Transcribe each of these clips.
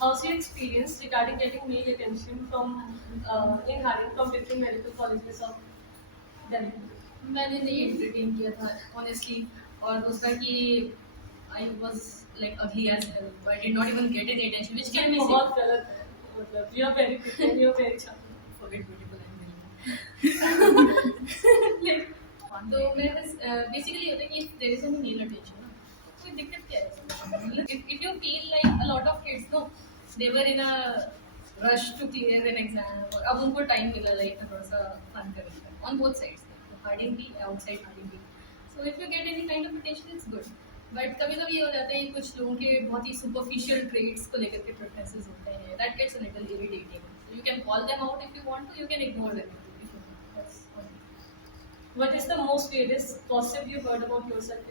How's your experience regarding getting male attention from in hiring from different medical colleges of Delhi? मैंने नहीं entertain किया था honestly और दूसरा कि I was like ugly as hell so I did not even get any attention which can be बहुत गलत है मतलब you are very pretty and you are very charming. forget beautiful and like तो मेरे पास basically होता है कि if there is any male attention ना कोई दिक्कत क्या है if you feel like a lot of kids no they were in a rush to clear an exam और अब उनको time मिला लाइफ में थोड़ा सा fun करने का on both sides हार्डिंग भी outside हार्डिंग भी so if you get any kind of attention it's good but कभी कभी ये हो जाता है कुछ लोगों के बहुत ही सुपरफिशियल ट्रेड्स को लेकर के प्रेफरेंसेस होते हैं that gets a little irritating so you can call them out if you want to you can ignore them What is the most weirdest gossip you heard about yourself?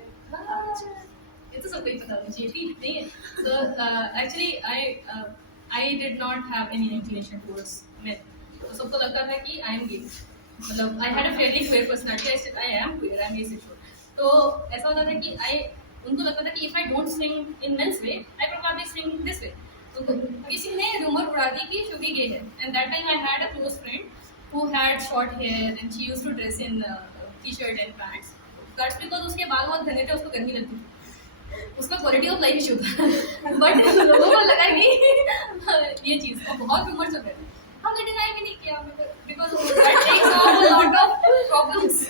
ये तो सबको ही पता होना चाहिए ठीक नहीं है so actually I did not have any inclination towards men तो सबको लगता था कि I am gay मतलब I had a fairly queer personality I said I am queer I am asexual तो ऐसा होता था कि उनको लगता था कि if I don't swing in men's way I probably swing this way तो किसी ने rumor उड़ा दी कि शुभी gay है and that time I had a close friend who had short hair and she used to dress in t-shirt and pants that's because उसके बाल बहुत घने थे उसको गर्मी लगती थी उसका क्वालिटी ऑफ लाइफ इशू था बट लोगों को लगा कि ये चीज़ और बहुत rumor चल रहे थे हमने डिनाई भी नहीं किया because that takes on a lot of problems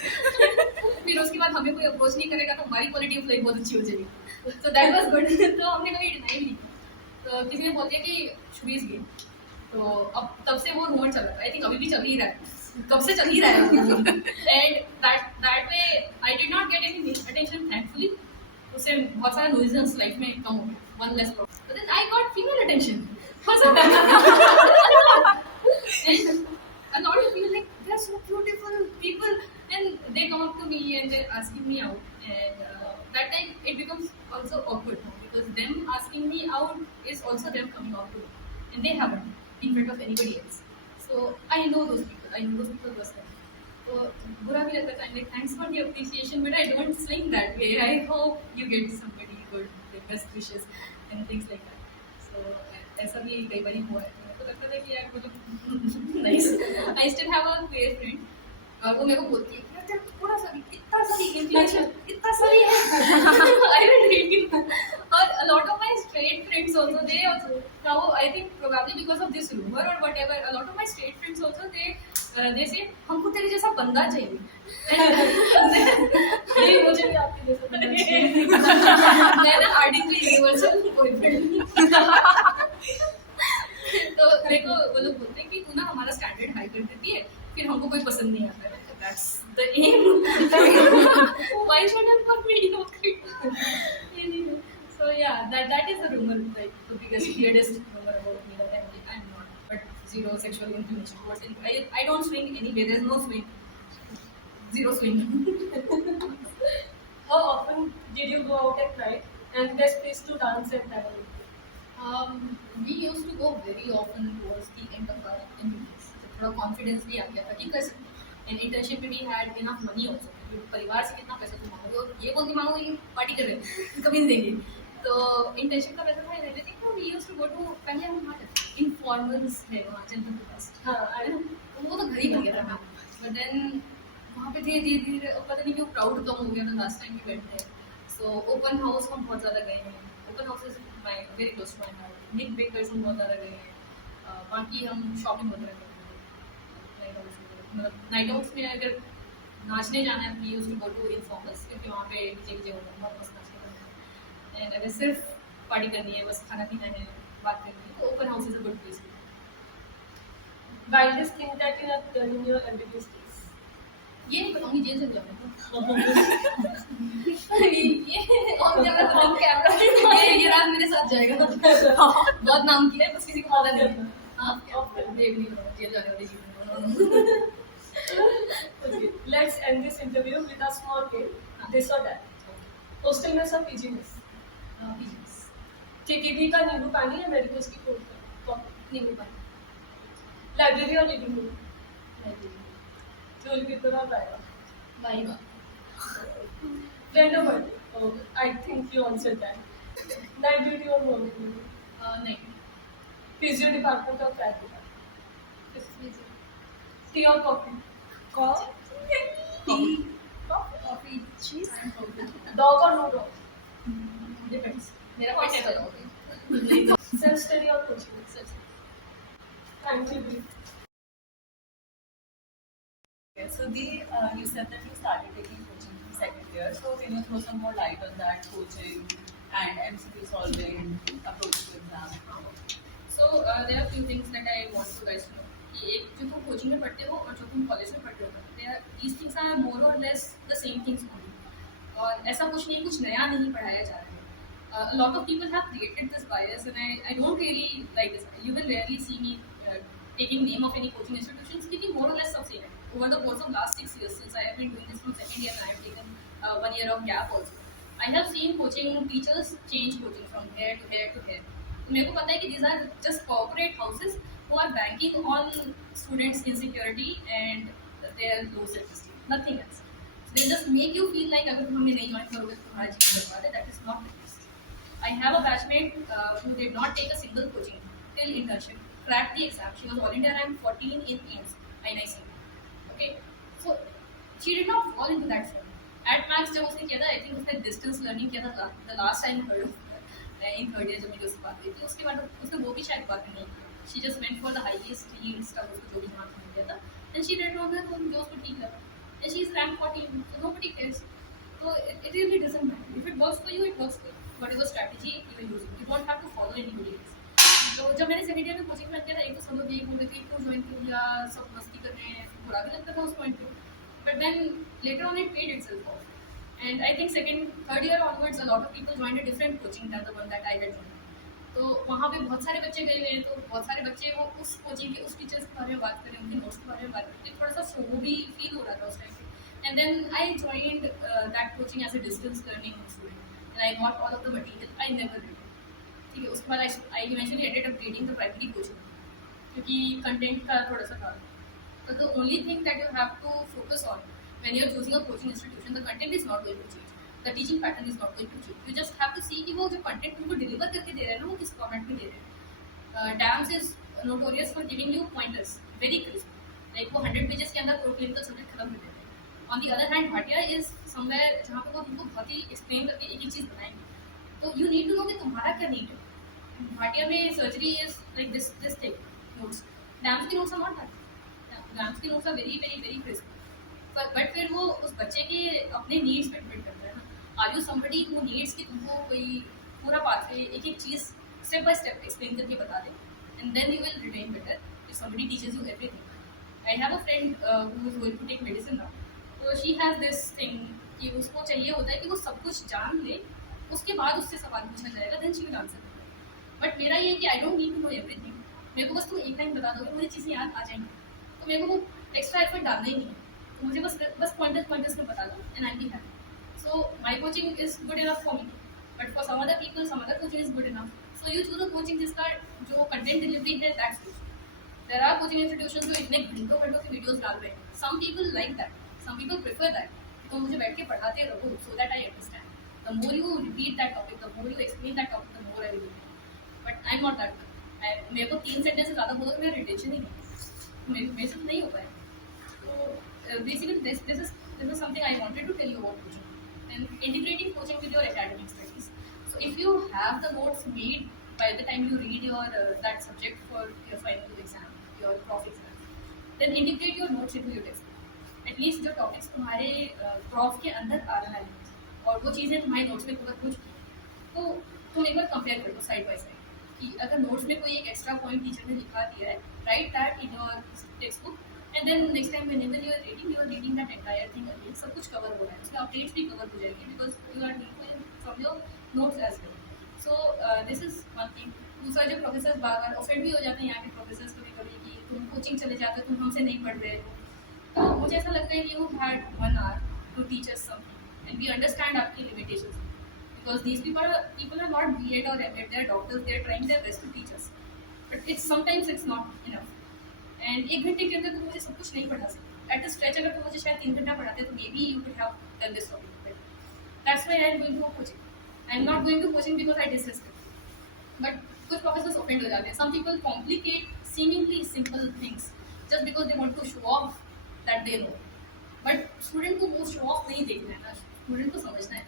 फिर उसके बाद हमें कोई अप्रोच नहीं करेगा तो हमारी क्वालिटी ऑफ लाइफ बहुत अच्छी हो जाएगी सो दैट वाज गुड तो हमने कभी डिनाई नहीं किया तो किसी ने बोल दिया कि शुभी इज गे तो अब तब से वो रूमर चल रहा है आई थिंक अभी भी चल ही रहा है कब से चल ही रहा है and that way I did not get any attention thankfully उससे बहुत सारा न्यूजेंस लाइफ में कम हो गया one less problem but then I got female attention and a lot of people like they're so beautiful people and they come up to me and they're asking me out and that time it becomes also awkward because them asking me out is also them coming out to me and they haven't in front of anybody else so I know those people personally so बुरा भी लगता है like thanks for the appreciation but I don't swing that way I hope you get somebody good the best wishes and things like that so ऐसा भी कई बार हुआ है तो लगता था कि यार मतलब nice I still have a queer friend और वो मेरे को बोलती है यार तेरा थोड़ा सा भी इतना सा भी इंक्लिनेशन इतना सा भी है आई विल रीड यू और a lot of my straight friends also they also now I think probably because of this rumour और whatever a lot of my straight friends also they say हमको तेरे जैसा बंदा चाहिए नहीं मुझे भी आपके जैसा बंदा चाहिए मैं ना आर्टिकल यूनिवर्सल बॉयफ्रेंड तो देखो वो लोग बोलते हैं कि तू ना हमारा स्टैंडर्ड हाई कर देती है फिर हमको कोई पसंद नहीं आता है that's the um why should I for mediocrity so yeah that is the rumor like the biggest weirdest rumor about me that I'm not but zero sexual inclination towards it I don't swing anyway there's no swing zero swing How often did you go out at night and there's place to dance and travel? We used to go very often towards the end of our MBBS. थोड़ा कॉन्फिडेंस भी आ गया था कि कर सकते and internship में भी had enough money also परिवार से कितना पैसा तुम मांगोगे और ये बोल के मांगोगे ये पार्टी कर रहे हैं कभी नहीं देंगे तो इंटर्नशिप का पैसा था एवरीथिंग तो we used to go to पहले हम वहाँ इनफॉर्मल्स है वहाँ जनता के पास हाँ है ना वो तो घर ही बन गया था बट देन वहाँ पे धीरे धीरे पता नहीं क्यों प्राउड कम हो गया था लास्ट टाइम भी बैठते सो ओपन हाउस हम बहुत ज़्यादा गए हैं open house is my very close to my heart big bakers हम बहुत ज़्यादा गए हैं बाकी हम शॉपिंग बहुत ज़्यादा करते हैं मतलब नाइट आउट्स में अगर नाचने जाना है we used to go to informals क्योंकि वहाँ पे डीजे होता है बहुत मस्त नाचने करना है एंड अगर सिर्फ पार्टी करनी है बस खाना पीना है बात करनी है तो open house is a good place Wildest thing that you have done in your MBBS days? ये नहीं बताऊंगी जेल चल जाऊंगा ये और जगह बताऊं कैमरा ये रात मेरे साथ जाएगा बहुत नाम किया है बस किसी को पता नहीं हाँ देख नहीं पता जेल जाने वाली चीज़ Okay, let's end this interview with a small game. This or that. Hostel में सब पीजी में केकेबी का नींबू पानी या मेडिकल्स की कोट नींबू पानी लाइब्रेरी और रीडिंग रूम फ्यूल पेपर और बायो बाई फ्रेंड और birthday I think you answer that night duty और मॉर्निंग ड्यूटी नहीं Physio department or cat department? Tea or coffee? Tea. Coffee. Cheese. Dog or no dog? Depends. मेरा पेट है Self study or coaching? Thank you. Okay, so you said that you started taking coaching from second year. So can you throw some more light on that coaching and MCQ solving, approach to exam? So there are few things that I want you guys to know. कि एक जो तुम कोचिंग में पढ़ते हो और जो तुम कॉलेज में पढ़ते हो, these things are more or less the same things only. और ऐसा कुछ नहीं, कुछ नया नहीं पढ़ाया जा रहा है. A lot of people have created this bias, and I don't really like this. You will rarely see me taking name of any coaching institution, speaking more or less of same. Over the course of last 6 years, since I have been doing this from second year, and I have taken 1 year of gap also. I have seen coaching teachers change coaching from here to here to here. मेरे को पता है कि these are just corporate houses who are banking on students' insecurity and their low self-esteem. Nothing else. So they just make you feel like अगर तुम हमें नहीं join करोगे तो तुम्हारा जीवन बर्बाद है. That is not the case. I have a batchmate who did not take a single coaching till internship, cracked the exam. She was all India rank 14 in AIMS, INICET. Okay, so she did not fall into that trap. At max जब उसने किया था, I think उसने distance learning किया था the last time heard of in third year जब मेरी उससे बात हुई थी, उसके बाद उसने वो भी शायद बात नहीं की. She just went for the highest yield stuff उसको जो भी जहाँ से मिल गया था, and she did on her own जो उसको ठीक लगा, and she is rank 14, so nobody cares. So it really doesn't matter. If it works for you, it works for you. Whatever strategy you are using, you don't have to follow anybody else. तो जब मैंने second year में coaching join किया था, एक तो सब लोग यही बोल रहे थे क्यों ज्वाइन कर लिया, सब मस्ती कर रहे हैं, बुरा भी लगता था उस पॉइंट पे. But then later on it paid itself off. And I think second third year onwards a lot of people joined a different coaching than the one that I had join. तो वहाँ पे बहुत सारे बच्चे गए हुए हैं, तो बहुत सारे बच्चे वो उस कोचिंग के उस टीचर्स के बारे में बात करें, उनके नोट्स के बारे में बात करें, थोड़ा सा फोमो भी फील हो रहा था उस टाइम पे. And then I joined that coaching as a distance learning student, and I got all of the material. I never read it. ठीक है, उसके बाद I eventually ended up reading the primary coaching क्योंकि content का थोड़ा सा था. So the only thing that you have to focus on when you are choosing a coaching institution, the content is not going to change. The teaching pattern is not going to change. You just have to see कि वो जो content उनको deliver करके दे रहे हैं ना, वो किस format में दे रहे हैं. DAMS is notorious for giving you pointers, very crisp. Like वो 100 pages के अंदर pro clinical subject खत्म कर देते हैं. On the other hand, Bhatia is somewhere जहाँ पे वो तुमको बहुत ही एक्सप्लेन करके एक ही चीज़ बनाएंगे. तो you need to know कि तुम्हारा क्या नीड है. भाटिया में surgery is like this thing notes. DAMS की notes are not that. DAMS की notes are very very very crisp. But फिर वो उस बच्चे के अपने नीड्स पे डिपेंड करता है ना. Are you somebody who needs कि तुमको कोई पूरा पाथवे एक एक चीज़ स्टेप बाय स्टेप एक्सप्लेन करके बता दे, and then you will retain better if somebody teaches you everything. I have a friend who is going to take medicine now. तो शी हैज़ दिस थिंग कि उसको चाहिए होता है कि वो सब कुछ जान ले, उसके बाद उससे सवाल पूछा जाएगा, then she will answer. But मेरा ये है कि I don't need to know everything. मेरे को बस तुम एक टाइम बता दोगे, मुझे चीज़ें याद आ जाएंगी, तो मेरे को वो एक्स्ट्रा एफर्ट डालना ही नहीं है. तो मुझे बस पॉइंटर्स में बता दो and I be happy. So my coaching is good enough for me, but for some other people some other coaching is good enough. So you choose a coaching जिसका जो कंटेंट डिलीवरी है that's good. There are coaching institution जो इतने घंटों घंटों के videos डाल रहे हैं. Some people like that, some people prefer that. तो मुझे बैठ के पढ़ाते रहो so that I understand. The more you repeat that topic, the more you explain that topic, the more I will. But I am not that. मेरे को 3 सेंटेंस से ज़्यादा बोलो तो मेरा रिटेंशन ही नहीं, मेरे से नहीं हो पाया. तो basically this is something I wanted to tell you about coaching and integrating coaching with your academic studies. So if you have the notes made by the time you read your that subject for your final exam, your prof exam, then integrate your notes into your textbook. At least जो टॉपिक्स तुम्हारे प्रॉफ के अंदर आ रहा है और वो चीज़ें तुम्हारे नोट्स में कवर हो चुकी हैं, तो तुम एक बार कंपेयर कर लो साइड बाय साइड कि अगर नोट्स में कोई एक एक्स्ट्रा पॉइंट टीचर ने लिखा दिया है, right that in your text book, and then next time whenever you are reading that entire thing again, सब कुछ कवर हो रहा है, उसके अपडेट्स भी कवर हो जाएंगे because you are reading from your notes as well. So this is one thing. दूसरा जो प्रोफेसर बार बार ऑफेंड भी हो जाते हैं यहाँ के प्रोफेसर्स कभी कभी कि तुम कोचिंग चले जाते हो, तुम हमसे नहीं पढ़ रहे हो. तो मुझे ऐसा लगता है कि you had 1 hour to teach us something and we understand आपकी limitations because these people are not B.Ed और M.Ed, they are doctors, they are trying their best to teach us, but it's sometimes it's not enough. And 1 घंटे के अंदर तुम मुझे सब कुछ नहीं पढ़ा सकते. एट द स्ट्रेच अगर तुम मुझे शायद 3 घंटा पढ़ाते तो maybe you could have done this topic. That's why I am going to coaching. I am not going to coaching because I disrespect, but कुछ प्रोफेसर्स ऑफेंड हो जाते हैं. Some people complicate seemingly simple things just because they want to show off that they know. But student को वो show off नहीं देखना है ना, स्टूडेंट को समझना है.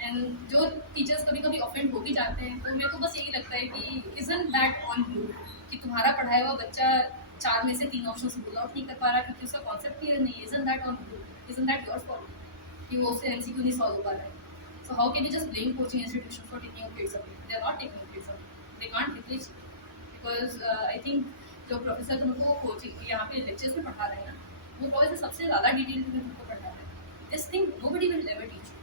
एंड जो टीचर्स कभी कभी ऑफेंड हो भी जाते हैं तो मेरे को बस यही लगता है कि इजंट दैट ऑन यू कि तुम्हारा पढ़ाया हुआ बच्चा 4 में से 3 ऑप्शंस रूल आउट नहीं कर पा रहा क्योंकि उसका कॉन्सेप्ट क्लियर नहीं है. Isn't that on you, isn't that your fault कि वो उससे एमसीक्यू नहीं सॉल्व हो पा रहा है. So how can you just blame coaching institutions for taking your grades away? They are not taking your grades away. They can't replace you. Because I think जो प्रोफेसर तुमको कोचिंग यहाँ पे लेक्चर्स में पढ़ा रहे हैं ना, वो प्रोफेसर सबसे ज़्यादा डिटेल में तुमको पढ़ा रहे हैं. This thing nobody will ever teach you.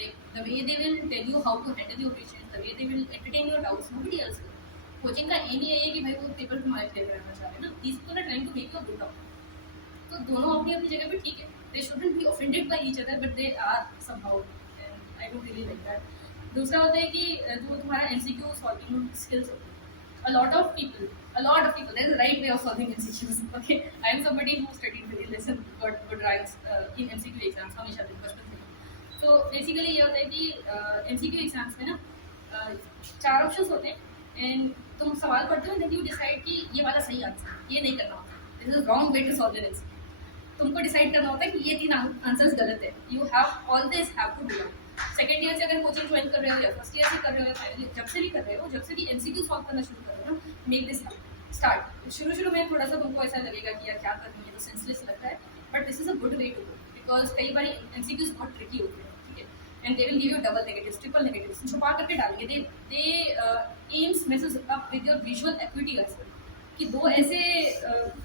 Like the way they will tell you how to handle your patients, the way they will entertain your doubts, nobody else will. Coaching का एम ही है कि भाई वो पेपर तुम्हारे क्लियर कराना चाह रहे हैं ना. These people are trying to make you a good doctor. तो दोनों अपनी अपनी जगह पे ठीक है. They shouldn't be offended by each other, but they are somehow. I don't really like that. दूसरा होता है कि जो तुम्हारा MCQ सॉल्विंग स्किल्स होती है. A lot of people, there is a right way of solving MCQs. Okay, I am somebody who studied very less and got good ranks in MCQ exams हमेशा से बचपन से. तो बेसिकली ये होता है कि MCQ एग्जाम्स में ना 4 ऑप्शंस होते हैं एंड तुम सवाल पढ़ते हो देन यू डिसाइड कि ये वाला सही आंसर, ये नहीं करना होता. This is wrong way to solve an MCQ. तुमको डिसाइड करना होता है कि ये 3 आंसर्स गलत है. You have always have to do that. Second year से अगर कोचिंग ज्वाइन कर रहे हो या फर्स्ट ईयर से कर रहे हो या फाइनल जब से भी कर रहे हो, जब से भी MCQ सॉल्व करना शुरू कर रहे हो ना, मेक दिस स्टार्ट. शुरू में थोड़ा सा तुमको ऐसा लगेगा कि यार क्या करनी है, तो सेंसलेस लगता है, but this is a good way to go because कई बार MCQs बहुत ट्रिकी होते हैं. ठीक है, and they will give you double negatives, triple negatives छुपा करके डालेंगे. They aims message up with your visual acuity as well कि 2 ऐसे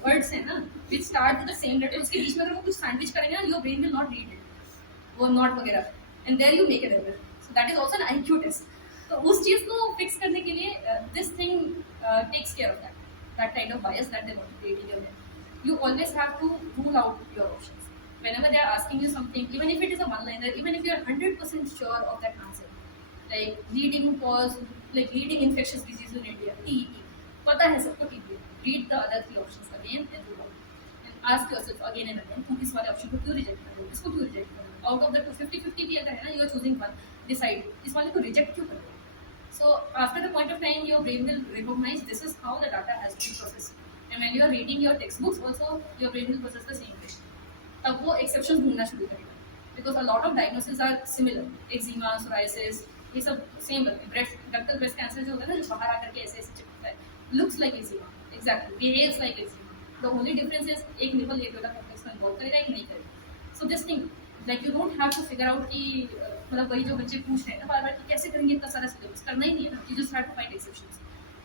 वर्ड्स हैं ना which start with the same letter, उसके बीच में अगर वो कुछ सैंडविच करेंगे ना, your brain will not read it, वो नॉट वगैरह, and there you make an error. So that is also an IQ test. तो उस चीज़ को फिक्स करने के लिए this thing takes care of that kind of bias that they want to create in your head. You always have to rule out your options whenever they are asking you something, even if it is a one liner, even if you are 100% sure of that answer, like leading infectious disease in India, TET, पता है सबको TB. Read the other 3 options again and rule out and ask yourself again and again तुम इस वाले ऑप्शन को क्यों रिजेक्ट कर रहे हो, इसको क्यों रिजेक्ट कर रहे हो. आउट ऑफ द 50-50 भी अगर है ना, you are choosing one, decide इस वाले को रिजेक्ट क्यों कर रहे हो. So after the point of time, your brain will recognize this is how the data has been processed. And when you are reading your textbooks, also your brain will process the same way. तब वो exceptions ढूंढना शुरू करेगा. Because a lot of diagnoses are similar. Eczema, psoriasis, ये सब same लगते हैं. Ductal breast cancer जो होता है ना, जो बाहर आकर के ऐसे चिपकता है, looks like eczema, exactly, behaves like eczema. The only difference is एक nipple एक वाला complex में involve करेगा, एक नहीं करेगा. So this thing, like you don't have to figure out कि मतलब वही जो बच्चे पूछ रहे हैं ना बार-बार कि कैसे करेंगे इतना सारा सिलेबस, करना ही नहीं है ना. You just have to find exceptions,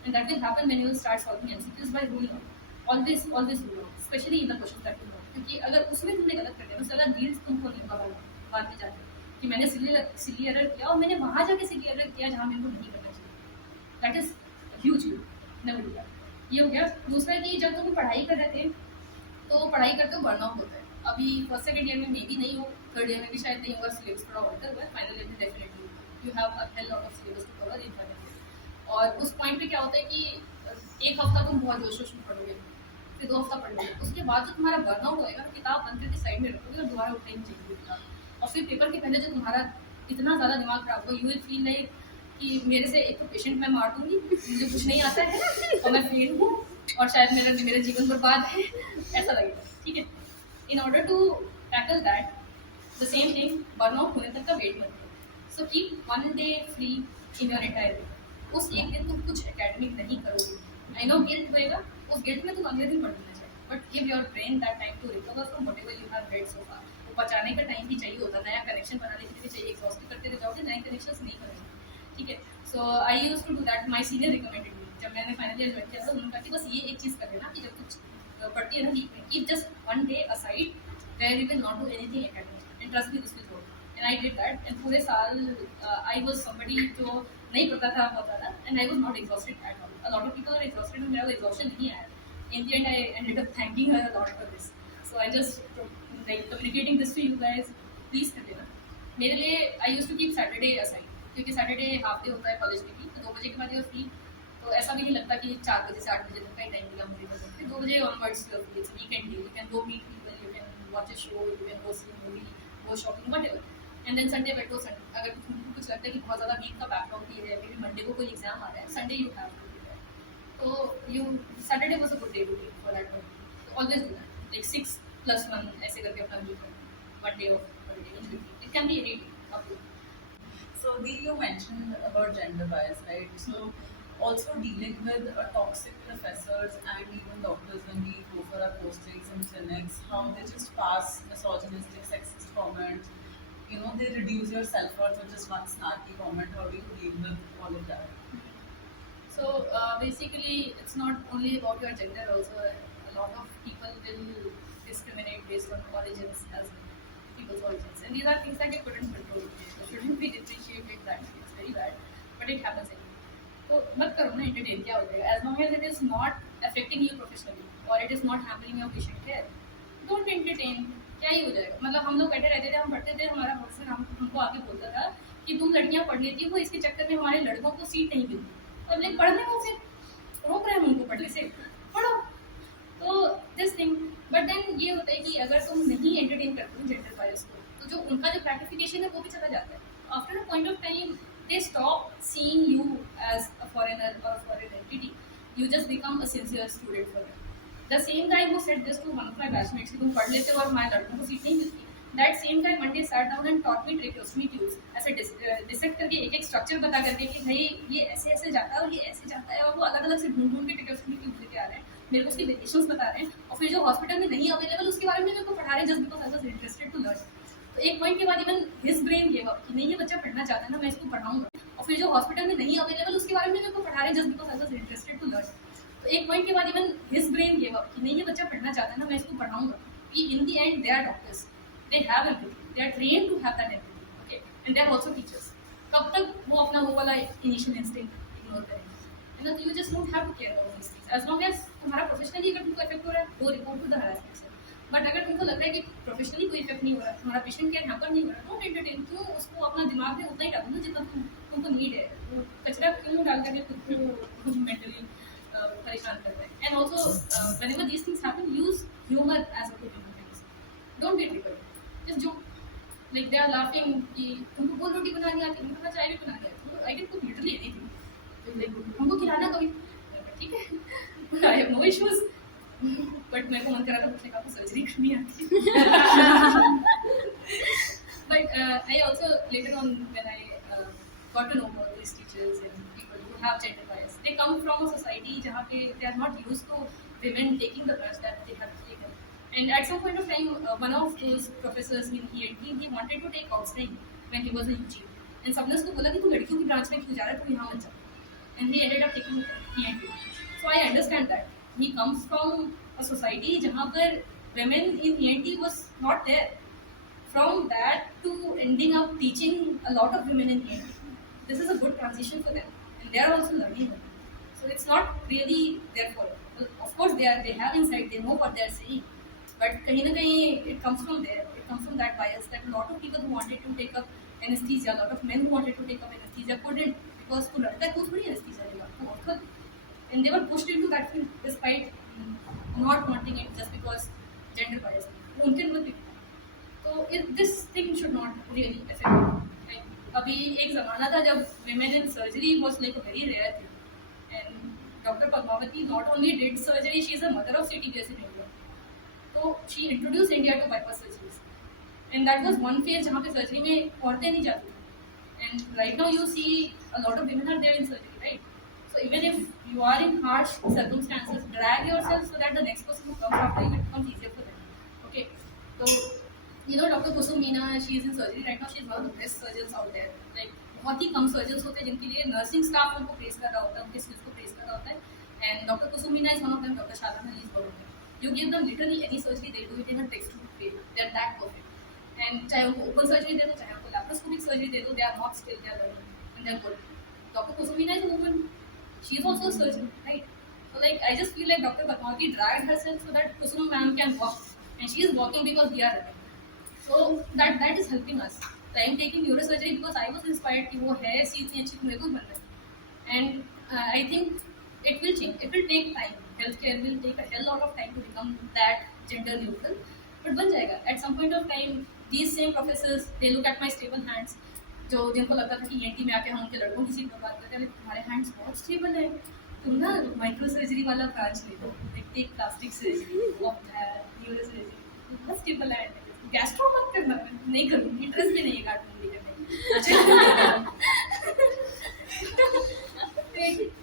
and that will happen when you will start solving MCQs by ruling out. Always rule out, especially in the questions that you know. क्योंकि अगर उसमें तुमने गलत कर दिया तो सारा गिल्ट तुमको नहीं होगा बाद में जाके कि मैंने सिली एरर किया और मैंने वहाँ जाके सिली एरर किया जहाँ मेरे को नहीं करना चाहिए. That is huge never do that. ये हो गया. दूसरा कि जब तुम पढ़ाई कर रहे थे तो पढ़ाई करते हो बर्नआउट होता है. अभी फर्स्ट सेकेंड ईयर में मे भी नहीं हो, थर्ड ईयर में भी शायद नहीं होगा, सिलेबस थोड़ा ऑल्टर हुआ है. फाइनल ईयर में definitely you have a hell lot of syllabus to cover in final year. और उस पॉइंट पे क्या होता है कि एक हफ्ता तुम बहुत जोश में पढ़ोगे, फिर 2 हफ्ता पढ़ लोगे, उसके बाद जो तुम्हारा बर्नआउट होएगा किताब बंद करके साइड में रखोगे और दोबारा उठने नहीं चाहिए किताब. और फिर पेपर के पहले जो तुम्हारा इतना ज़्यादा दिमाग खराब हो, यू विल फील लाइक कि मेरे से एक तो पेशेंट मैं मार दूंगी, मुझे कुछ नहीं आता है और मैं फेल हूँ और शायद मेरा जीवन बर्बाद है, ऐसा लगेगा. ठीक है. In order to tackle that the same thing, burnout होने तक का वेट मत करो. So keep 1 day free in your entire week. उस एक दिन तुम कुछ एकेडमिक नहीं करोगे. आई नो गिल्ट होएगा, उस गिल्ट में तुम अगले दिन पढ़ लेना चाहिए, but give your brain that time to recover from whatever you have read so far. वो पचाने का टाइम भी चाहिए होता है, नया कनेक्शन बनाने के लिए चाहिए. एग्जॉस्ट करते रह जाओगे, नए कनेक्शंस नहीं करेंगे. ठीक है. So I used to do that. My senior recommended me. जब मैंने फाइनल ईयर ज्वाइन किया था उन्होंने कहा कि बस ये एक चीज़ कर लेना कि जब कुछ पढ़ती है ना वीक में, keep just 1 day aside where you will not do anything academic, and trust me this will work. And I did that. And पूरे साल आई वाज समबडी जो नहीं पता था बहुत ज़्यादा, and I was not exhausted at all. A lot of people are exhausted, मेरा exhaustion नहीं आया. In the end, I ended up thanking her a lot for this. So I just like communicating this to you guys. Please कर देना. मेरे लिए I used to keep Saturday aside, क्योंकि Saturday half day होता है कॉलेज में भी, तो 2 बजे के बाद you're free. तो ऐसा भी नहीं लगता कि 4 बजे से 8 बजे तक का ही टाइम मिला मुझे करने. फिर 2 बजे onwards you're free. It's weekend day. You can go meet people. You can watch a show. You can go see a movie. Go shopping, whatever. And then Sunday बैठो. अगर कुछ लगता है कि बहुत ज़्यादा वीक का बैकलॉग भी है, maybe Monday को कोई एग्जाम आ रहा है, Sunday you have to. So you Saturday was a good day to take for that one. So always do that. Like 6+1 ऐसे करके अपना do one day of holiday in between. It can be any day. Up to you. So the you mentioned about gender bias, right? So also dealing with toxic professors and even doctors when we go for our postings in clinics, how they just pass misogynistic, sexist comments. You know, they reduce your self-worth with just one snarky comment. How do you deal with all of that? So basically, it's not only about your gender. Also, a lot of people will discriminate based on origins as well, people's origins, and these are things that you couldn't control. So shouldn't be depreciated that way. It's very bad, but it happens anyway. तो मत करो ना entertain क्या हो जाएगा as long as it is not affecting you professionally or it is not hampering your patient care. Don't entertain. क्या ही हो जाएगा मतलब हम लोग बैठे रहते थे हम पढ़ते थे हमारा प्रोफेसर हमको आके बोलता था कि तुम लड़कियां पढ़ लेती हो इसके चक्कर में हमारे लड़कों को सीट नहीं मिलती अब लाइक पढ़ने को से रोक रहे हैं हम उनको पढ़ने से पढ़ो तो दिस थिंग बट देन ये होता है कि अगर तुम नहीं एंटरटेन करते हो जेंडर बायस को तो जो उनका जो ग्रेटिफिकेशन है वो भी चला जाता है after a point of time they stop seeing you as a foreigner or a foreign entity. You just become a sincere student for them. The same guy who said this to one of my batchmates कि तुम पढ़ लेते हो और हमारे लड़कों को सीट नहीं मिलती. That same guy one day sat down and taught me tracheostomy tubes. ऐसे dissect करके एक स्ट्रक्चर बता करके कि भाई ये ऐसे ऐसे जाता है और ये ऐसे जाता है और वो अलग अलग से ढूंढ ढूंढ के tracheostomy tubes लेके आ रहे हैं मेरे को उसके वेरिएशंस बता रहे हैं और फिर जो हॉस्पिटल में नहीं अवेलेबल उसके बारे में मेरे को पढ़ा रहे हैं just because I was interested to learn. तो एक पॉइंट के बाद even his brain give up कि नहीं ये बच्चा पढ़ना चाहता है ना मैं इसको पढ़ाऊंगा और फिर जो हॉस्पिटल में नहीं अवेलेबल उसके बारे में मेरे को पढ़ा रहे हैं just because I was interested to learn. तो एक पॉइंट के बाद even his brain give up कि नहीं ये बच्चा पढ़ना चाहता है ना मैं इसको पढ़ाऊंगा कि in the end they are doctors they have empathy they are trained to have that empathy okay and they are also teachers. कब तक वो अपना वो वाला इनिशियल इंस्टिंक्ट इग्नोर करेंगे ना. तो you just don't have to care about this things as long as तुम्हारा प्रोफेशनली अगर तुमको इफेक्ट हो रहा है वो report to the harassment cell. But अगर तुमको लग रहा है कि प्रोफेशनली कोई इफेक्ट नहीं हो रहा तुम्हारा पेशेंट केयर हैम्पर नहीं हो रहा डोंट एंटरटेन. क्यों उसको अपना दिमाग में उतना ही डालो ना जितना तुमको नीड है. वो कचरा क्यों डाल करके खुद को मेंटली परेशान कर रहे हैं. And also whenever these things happen use humour as a coping mechanism. Don't be triggered just joke like they are laughing कि तुमको गोल रोटी बनानी आती है तुमको चाय भी बनानी आती है I can cook literally anything like हमको खिलाना कभी ठीक है I have no issues. But मेरे को मन करा था पूछने का आपको सर्जरी करनी आती but I also later on when I got to know about these teachers and people who have gender bias. They come from a society जहाँ पे they are not used to women taking the brush that they have taken. And at some point of time, one of those professors in ENT, he wanted to take counseling when he was a UG. And सबने उसको बोला कि तू लड़कियों की ब्रांच में क्यों जा रहा है तू यहाँ मत जा. And he ended up taking ENT. So I understand that. He comes from a society जहाँ पर women in ENT was not there. From that to ending up teaching a lot of women in ENT. This is a good transition for them, and they are also learning. So it's not really their fault. Well, of course, they have insight, they know what they are saying, but kahin na kahin it comes from there. It comes from that bias that a lot of people who wanted to take up anesthesia, a lot of men who wanted to take up anesthesia couldn't because वो लड़का है तो थोड़ी anesthesia लेगा, वो औरत, and they were pushed into that field despite not wanting it just because gender bias. उनके लिए भी तो this thing should not really affect. अभी एक ज़माना था जब women in surgery was like a very rare thing. And Dr. Padmavati not only did surgery, she is a mother of CTBS in India. So she introduced India to bypass surgeries. And that was one phase जहाँ पे surgery में औरतें नहीं जाती. And right now you see a lot of women are there in surgery, right? So even if you are in harsh circumstances, drag yourself so that the next person who comes after you, it becomes easier for them. Okay, so you know Dr. Kusum Meena, she is in surgery right now. She is one of the best surgeons out there. Like बहुत ही कम सर्जन्स होते हैं जिनके लिए nursing staff उनको प्रेस कर रहा होता है, उनके स्किल्स को प्रेस कर रहा होता है. And doctor Kusum Meena is one of them. Doctor Shadana is one of them. You give them literally any surgery they do it in a textbook way. They are that perfect. And चाहे उनको ओपन सर्जरी दे दो चाहे उनको laparoscopic surgery दे दो, they are not skilled, they are learning and they are good. Doctor Kusum Meena is a woman, she is also a surgeon, right? So like I just feel like Dr. Padmavati dragged herself so that Kusum ma'am can walk, and she is walking because we are running. So that is helping us. I am taking neurosurgery because I was inspired कि वो है ऐसी इतनी अच्छी तो मेरे को भी बनना है. And I think it will change. It will take time. Healthcare will take a hell lot of time to become that gender neutral. But बन जाएगा. At some point of time, these same professors they look at my stable hands. जो जिनको लगता था कि ENT में आके हम उनके लड़कों की सीट बर्बाद करते हैं, तुम्हारे हैंड्स बहुत स्टेबल है, तुम ना माइक्रो सर्जरी वाला ब्रांच ले लो, like take plastic surgery, neuro surgery, बस स्टेबल है, गैस्ट्रो मत करना, मैं नहीं करूँगी, इंटरेस्ट भी नहीं है कार्टून करने में।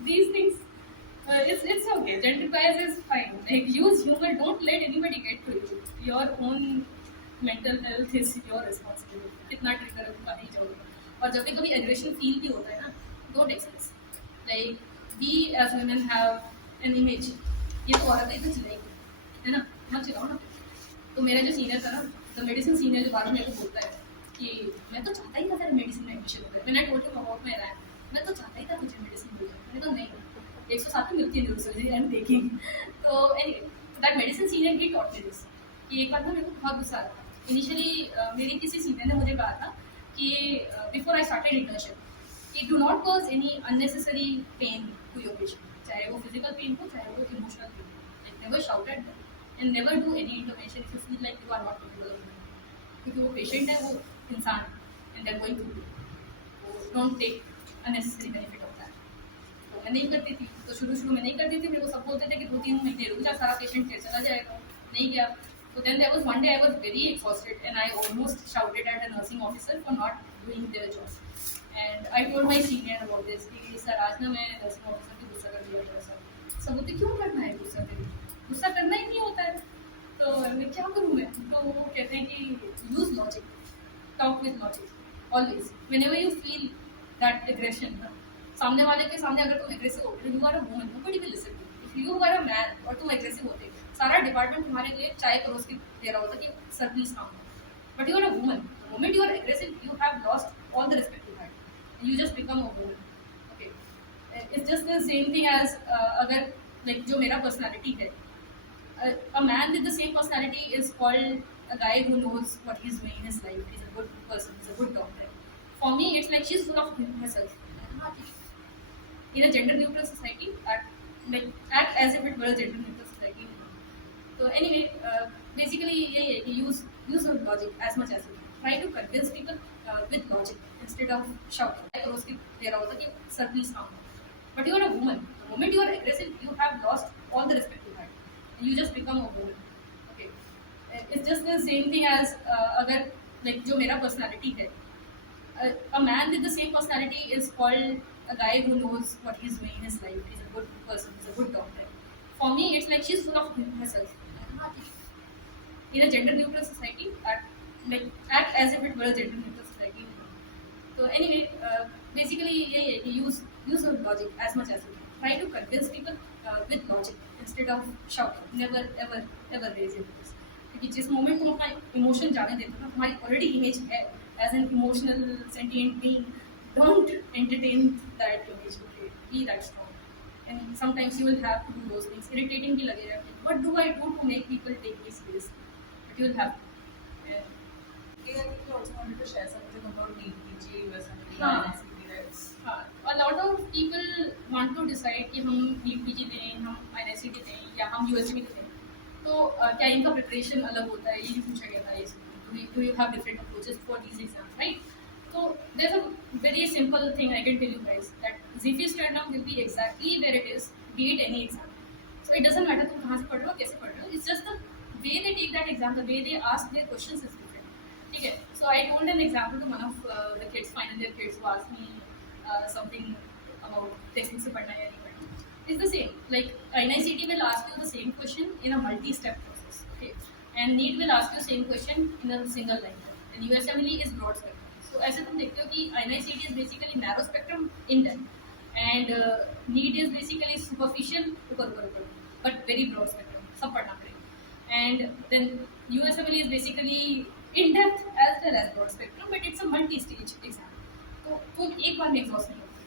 These things, it's okay. Gender bias is fine. Like use humor. Don't let anybody get to you. Your own mental health is your responsibility. कितना ट्रिगर है तुमका नहीं जाओगे. और जब भी कभी aggression feel भी होता है ना, don't express. Like we as women have an image. ये तो औरत है तो चिल्लाएगी, है ना? मत चिल्लाओ ना. तो मेरा जो सीनियर था ना, the medicine senior जो बाद में मेरे को बोलता है कि मैं तो चाहता ही था तेरा मेडिसिन में एडमिशन हो गया. When I told him about my rank, मैं तो चाहता ही था तुझे मेडिसिन मिल जाए. मैंने कहा नहीं, 107 में मिलती है neuro surgery, I am taking. तो एनीवे, दैट मेडिसिन सीनियर ही टॉट मी दिस कि एक बार ना मेरे को बहुत गुस्सा आ रहा था. इनिशियली मेरी किसी सीनियर ने मुझे कहा था कि बिफोर आई स्टार्टेड इंटर्नशिप कि do not cause any unnecessary pain to your patient, चाहे वो फिजिकल पेन हो चाहे वो इमोशनल पेन हो. Like never shout at them and never do any intervention if you feel like you are not capable of doing, क्योंकि वो patient है, वो इंसान and they are going through. Don't take unnecessary benefit of that. तो मैं नहीं करती थी. तो शुरू में नहीं करती थी. मेरे को सब बोलते थे कि 2-3 महीने रुक जा, सारा पेशेंट फिर चला जाएगा. नहीं गया. So then there was one day I was very exhausted and I almost shouted at a nursing officer for not doing their job. And I told my senior about this कि सर आज ना मैं nursing officer को गुस्सा कर दिया था. सर सब बोलते क्यों करना है गुस्सा करें, गुस्सा करना ही नहीं होता है. तो मैं क्या करूँ मैं. तो वो कहते हैं कि use logic, talk with logic always. Whenever you feel that aggression, सामने वाले के सामने अगर तुम एग्रेसिव हो, you are a woman, nobody will listen. If you are a man और तुम एग्रेसिव होते, सारा डिपार्टमेंट तुम्हारे लिए चाय परोस के दे रहा होता कि सर प्लीज काम. But you are a woman, the moment you are aggressive you have lost all the respect you had, you just become a woman. Okay, it's just the same thing as अगर like जो मेरा पर्सनैलिटी है, a man with the same personality is called a guy who knows what he's doing in his life. He's a good person, he's a good doctor. For me, it's like she's full of herself. In a gender neutral society, act as if it were a gender neutral society. So anyway, basically यही है कि use your logic as much as you can. Try to convince people with logic instead of shouting. Like रोज के दे रहा होता कि sir please calm down. But you are a woman. The moment you are aggressive, you have lost all the respect you had. You just become a woman. Okay, it's just the same thing as अगर like जो मेरा personality है, a man with the same personality is called a guy who knows what he's doing in his life. He's a good person, he's a good doctor. For me, it's like she's full of herself. In a gender neutral society, act as if it were a gender neutral society. So anyway, basically यही है कि use your logic as much as you can. Try to convince people with logic instead of shouting. Never ever ever raise your voice. क्योंकि जिस मोमेंट तुम अपना इमोशन जाने देते हो ना, तुम्हारी ऑलरेडी इमेज है as an emotional sentient being. Don't entertain that image. Okay, be that strong. And sometimes you will have to do those things. Irritating भी लगेगा. What do I do to make people take me serious? But you will have to. Yeah. I think you also wanted to share something about NEET PG USMLE हाँ. INICET, right? हाँ, a lot of people want to decide कि हम NEET PG दें, हम INICET दें या हम USMLE दें. तो क्या इनका प्रिपरेशन अलग होता है, ये भी पूछा गया था. Do you have different approaches for these exams, right? So there's a very simple thing I can tell you guys, that ZPS turnaround will be exactly where it is, be it any exam. So it doesn't matter तुम कहाँ से पढ़ रहे हो, कैसे पढ़ रहे हो. It's just the way they take that exam, the way they ask their questions is different. ठीक है. So I told an example to one of the kids, final year kids, who asked me something about textbook से पढ़ना है या नहीं पढ़ना. It's the same. Like INICET will ask you the same question in a multi-step process. Okay. And NEET will ask you same question in a single line. And USMLE is broad spectrum. So ऐसे तुम देखते हो कि INICET is basically narrow spectrum in depth and NEET is basically superficial ऊपर but very broad spectrum, सब पढ़ना पड़ेगा. And then USMLE is basically in depth as well as broad spectrum, but it's a multi-stage exam. तो तुम एक बार में exhaust नहीं होते.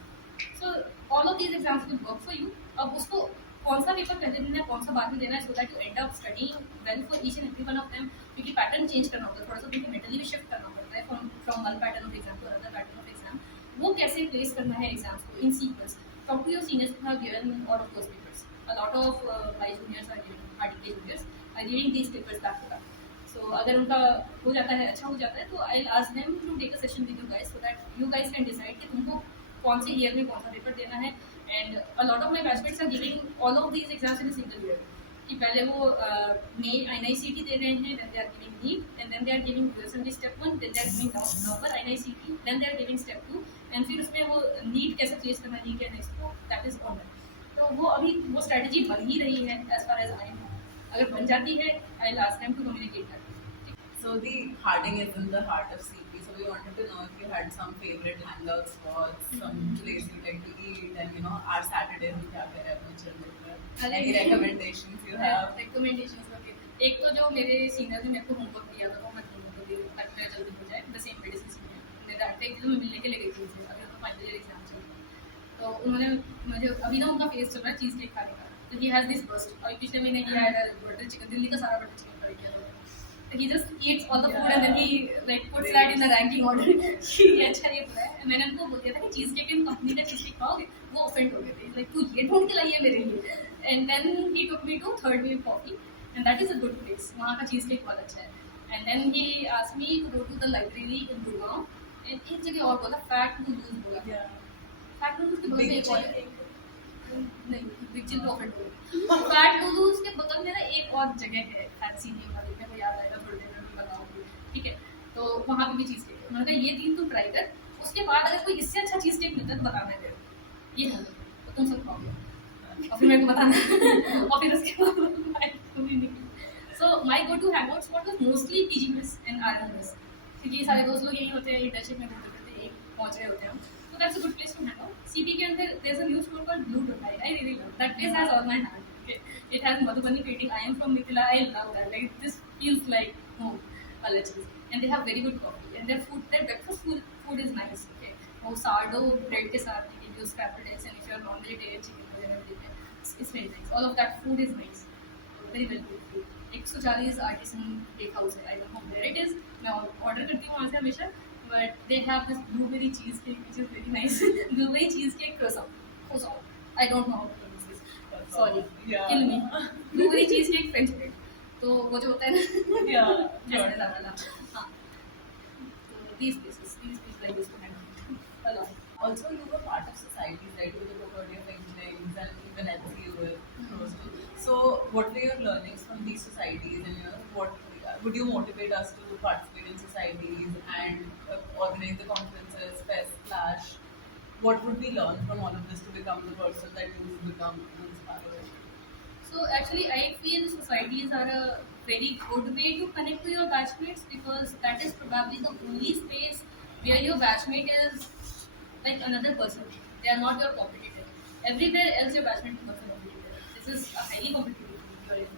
So all of these exams will work for you. अब उसको कौन सा पेपर पहले देना है, कौन सा बाद में देना है, so that you and up studying well for each and every one of them. क्योंकि पैटर्न चेंज करना होता है, थोड़ा सा तुमको मेंटली भी शिफ्ट करना पड़ता है from one pattern of exam to other pattern of exam. वो कैसे प्लेस करना है एग्जाम्स को in sequence. Talk to your seniors who have given all of those papers. A lot of my juniors are giving, RDK juniors are giving these papers back to back. So अगर उनका हो जाता है, अच्छा हो जाता है, तो I'll ask them to take a session with you guys so that you guys can decide कि तुमको कौन से ईयर में कौन सा पेपर देना है and a lot of my batchmates are giving all of these exams in a single year कि पहले वो INICET दे रहे हैं, then they are giving NEET, and then they are giving USMLE step 1, then they are giving proper INICET, then they are giving step 2, and फिर उसमें वो NEET कैसे place करना है, NEET या तो दैट इज ऑन। तो वो अभी वो स्ट्रेटजी बन ही रही है as far as I know. अगर बन जाती है I last time to communicate that. So the Harding is in the heart of CP. So we wanted to know if you had some favorite hangout spots, some place you like to eat, and our Saturdays में क्या करें अपने children में? Any recommendations you have? Recommendations okay, एक तो जो मेरे सीनियर ने मेरे को होमवर्क दिया था वो मैं होमवर्क कर दी ताकि मेरा जल्दी हो जाए। द सेम मेडिसिन सीनियर मेरा एक जो मैं मिलने के लिए गई थी उनसे, अभी उनका फाइनल ईयर एग्जाम चल रहा है, तो उन्होंने मुझे अभी ना उनका फेस चल रहा है चीज़ केक खाने का, तो ही हैज़ दिस बस्ट। अभी पिछले महीने ही आया बटर चिकन, दिल्ली का सारा बटर चिकन ट्राई किया था। He just eats all the food and then he like puts that in the ranking order कि अच्छा ये बुरा है। मैंने उनको बोल दिया था कि चीज़ केक इन कंपनी का चीज़ केक खाओगे, वो ऑफेंड हो गए थे लाइक तू ये ढूंढ के लाई है मेरे लिए। And then he took me to Third Wave Coffee and that is a good place, वहाँ का चीज़ केक बहुत अच्छा है। And then he asked me to go to the library in Gurgaon, and एक जगह और बोला फैट नूडल्स बोला। फैट नूडल्स के बगल में एक और नहीं, बिग चिल ऑफेंड हो गए। फैट नूडल्स के बगल में ना एक और जगह है फैंसी नेम वाली, मेरे को याद आएगा थोड़ी देर में बताऊंगी, ठीक है? तो वहाँ पे भी चीज़ केक है। उन्होंने कहा ये 3 तुम ट्राई कर, उसके बाद अगर कोई इससे अच्छा चीज़ केक मिलता है तो बताना है, ये है तो तुम सब खाओगे और फिर मेरे को बताना और फिर उसके बाद so my go to hang out spot was mostly PG mess and iron mess, क्योंकि सारे दोस्त लोग यही होते हैं, इंटर्नशिप में घूमते थे, एक पहुँच रहे होते हैं हम, so that's a good place to hang out. CP के अंदर there's a new store called Blue Dot. I really love that place, has all my heart. Okay, it has Madhubani painting. I am from Mithila. I love that. Like this feels like home, literally. And they have very good coffee and their breakfast food is nice. Okay, वो sourdough bread के साथ they give you scrambled eggs, and if you're non-vegetarian chicken वगैरह देते हैं, it's very nice. All of that food is nice. Very well cooked food. 140 Artisan Cake House है, I don't know where it is, मैं order करती हूँ वहाँ से हमेशा, but they have this blueberry cheesecake which is very nice. Blueberry cheesecake croissant, I don't know how to pronounce this, sorry kill me. Blueberry cheesecake French bread, तो वो जो होता है ना वाला, हाँ, तो these places like this to hang out a lot. Also, you were part of societies, right? With the Concordia Penguins and even LCU. So, what were your learnings from these societies, and what would you motivate us to participate in societies and organize the conferences, fest, clash? What would we learn from all of this to become the person that you become inspired? So actually, I feel societies are a very good way to connect to your batchmates, because that is probably the only space where your batchmate is like another person. They are not your competitor. Everywhere else your batchmate becomes a competitor. This is a highly competitive field you're in.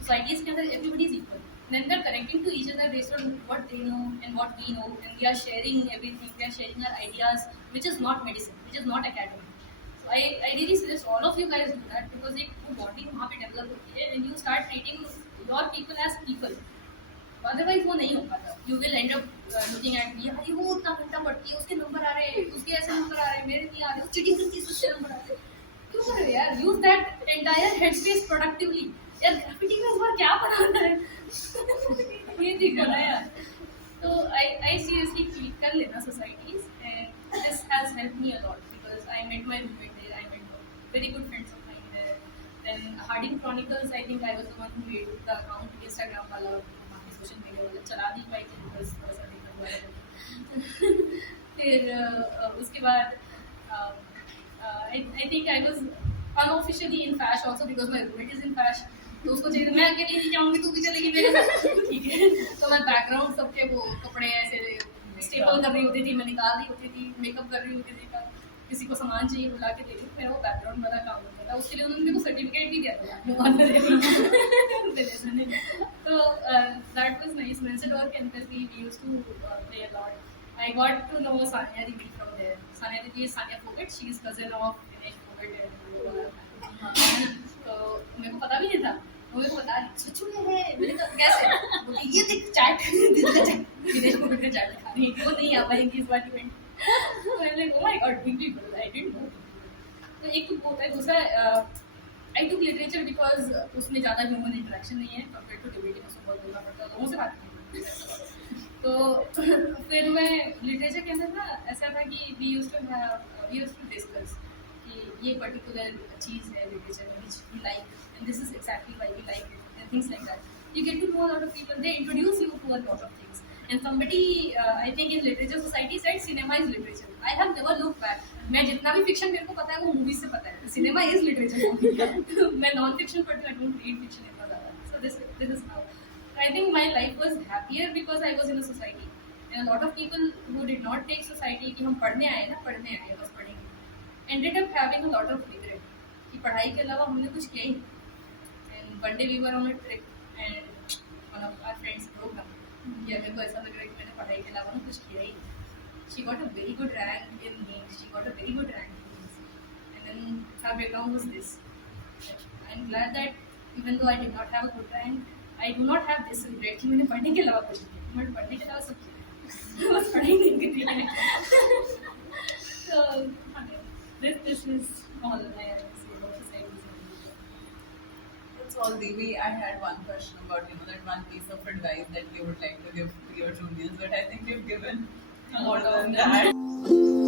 Societies can everybody is equal. Then they're connecting to each other based on what they know and what we know, and we are sharing everything. We are sharing our ideas, which is not medicine, which is not academic. So I really suggest all of you guys do that, because एक वो bonding वहाँ पे develop होती है, and you start treating your people as people. Otherwise वो नहीं हो पाता. You will end up looking at me, अरे वो उतना घंटा पढ़ती है, उसके नंबर आ रहे हैं, उसके ऐसे नंबर आ रहे हैं, मेरे नहीं आ रहे, वो चीटिंग करती है, उसके नंबर आ रहे हैं. क्यों कर रहे हो यार? Use that entire headspace productively. यार ग्राफिटी में इस बार क्या बनाना है? ये देखो ना यार. So I seriously treat कर लेना societies, and this has helped me a lot, because I met my roommate there, I met very good friends of mine there. Then Harding Chronicles, I think I was the one who made the account, Instagram वाला, social media वाला चला नहीं पाई थी, because थोड़ा सा दिक्कत हुआ था. फिर उसके बाद I think I was unofficially in Fash also, because my roommate is in Fash. तो उसको चाहिए मैं अकेले नहीं जाऊँगी, तू भी चलेगी मेरे साथ, ठीक है? तो मैं बैकग्राउंड सबके वो कपड़े ऐसे स्टेपल कर रही होती थी, मैं निकाल रही होती थी, मेकअप कर रही होती थी, किसी को सामान चाहिए बुला के दे रही, मेरा वो बैकग्राउंड वाला काम होता था. उसके लिए उन्होंने मेरे को सर्टिफिकेट भी दिया था. तो दैट वाज नाइस. मेंसेट और के अंदर भी we used to play a lot. I got to know Sanya Didi from there. Sanya Didi is Sanya Fogart. She is cousin of Dinesh Fogart. तो मेरे को पता भी नहीं था. मेरे को बता सचू में है. मैंने कहा कैसे? बोली ये देख चैट, दिनेश फोगट का चैट लिखा नहीं, वो नहीं आ पाएंगी इस बार इवेंट. तो मैंने like oh my God, big people, I didn't know. तो एक तो होता है. दूसरा आई टुक लिटरेचर बिकॉज उसमें ज़्यादा ह्यूमन इंटरेक्शन नहीं है कंपेयर टू डिबेटिंग. उसमें बहुत बोलना पड़ता है, लोगों से बात करनी. तो फिर मैं लिटरेचर के अंदर ना ऐसा था कि वी यूज्ड टू डिस्कस कि ये पर्टिकुलर चीज़ है लिटरेचर में which we like and this is exactly why we like it and things like that you get to know a lot of people, they introduce you to a lot of things. And somebody, I think in literature society said cinema is literature. I have never looked back. मैं जितना भी fiction मेरे को पता है वो movies से पता है. Cinema is literature. मैं non fiction पढ़ती हूँ, I don't read fiction इतना ज़्यादा. So this is how. I think my life was happier because I was in a society. And a lot of people who did not take society कि हम पढ़ने आए ना, पढ़ने आए बस पढ़ेंगे, ended up having a lot of regret कि पढ़ाई के अलावा हमने कुछ किया ही नहीं. And one day we were on a trip and one of our friends broke down. Yeah, मेरे को ऐसा लग रहा है कि मैंने पढ़ाई के अलावा ना कुछ किया ही नहीं. She got a very good rank in NEET. She got a very good rank in NEET. And then her background was this. I'm glad that even though I did not have a good rank, I do not have this regret कि मैंने पढ़ने के अलावा कुछ नहीं किया. मैंने पढ़ने के अलावा सब किया. बस पढ़ाई नहीं की थी. So this is all I have to say about society. That's all, Devi. I had one question about that one piece of advice that you would like to give to your juniors, but I think you've given A more lot of than them. that.